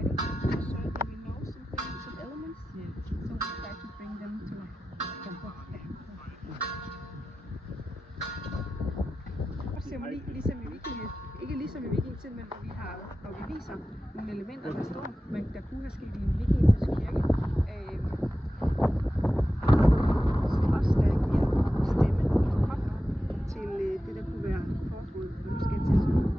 writing, so that we know some things, some elements. Yes. So we try to bring them to ligesom i viking, ikke ligesom i vikingtiden, men hvor vi viser nogle elementer, der står, men der kunne have sket i en vikingetidsk kirke. Som også der giver stemme og krop til det, der kunne være forbud. Nu skal jeg til at synge.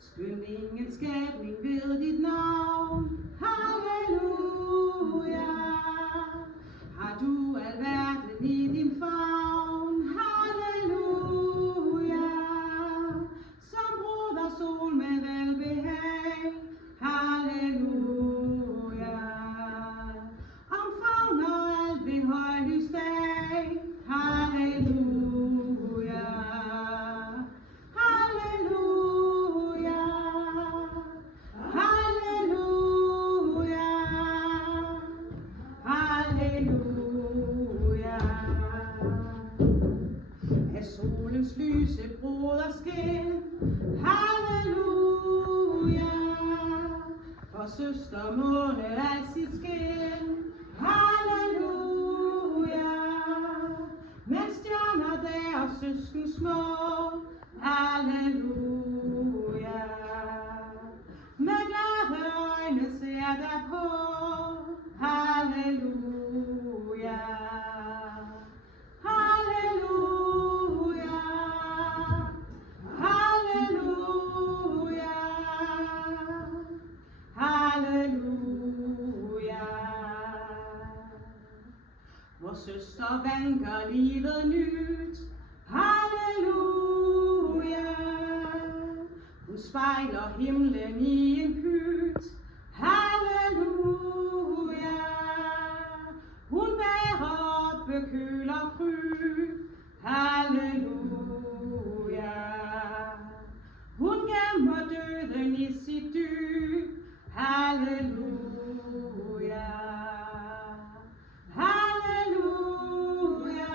Skøn ingen skabning ved dit navn, halleluja. Har du alverden i din favn, halleluja. Som broder sol med velbehag, halleluja. Omfavner alt ved højlys dag, halleluja. Solens lyse broderskin, halleluja. For søster måne al sit skin, halleluja. Men stjerner der og søsken små, halleluja. Med glade øjne ser der på, halleluja. Vor søster vanker livet nyt, halleluja. Hun spejler himlen i en pyt, halleluja. Hun bærer op ved køl og kryb, halleluja. Hun gemmer døden i sit dyb, halleluja. Halleluja,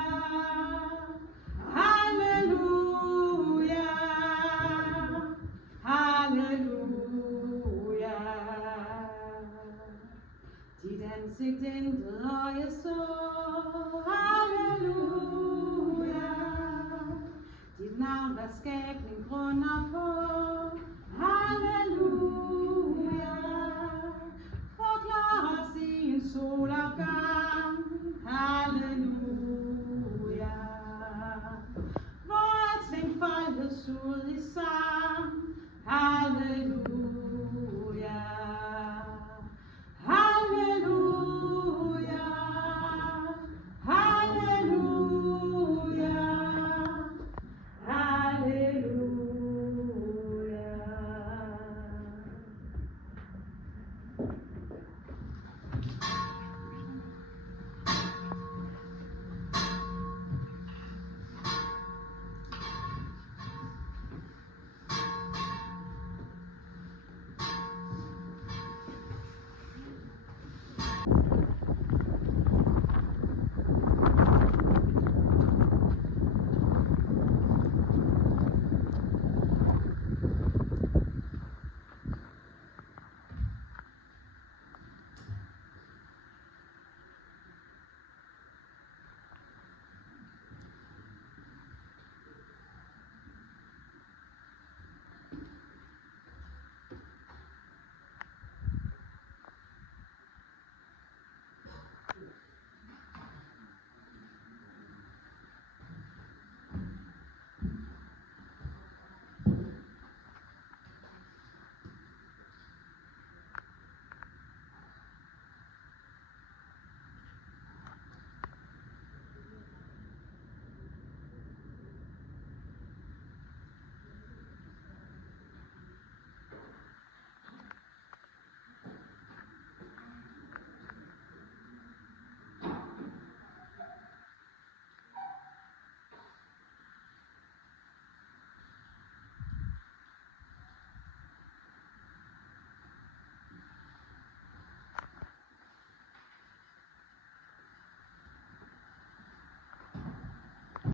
halleluja, halleluja. Dit ansigt intet øje så, halleluja. Dit navn var skabning grunder på,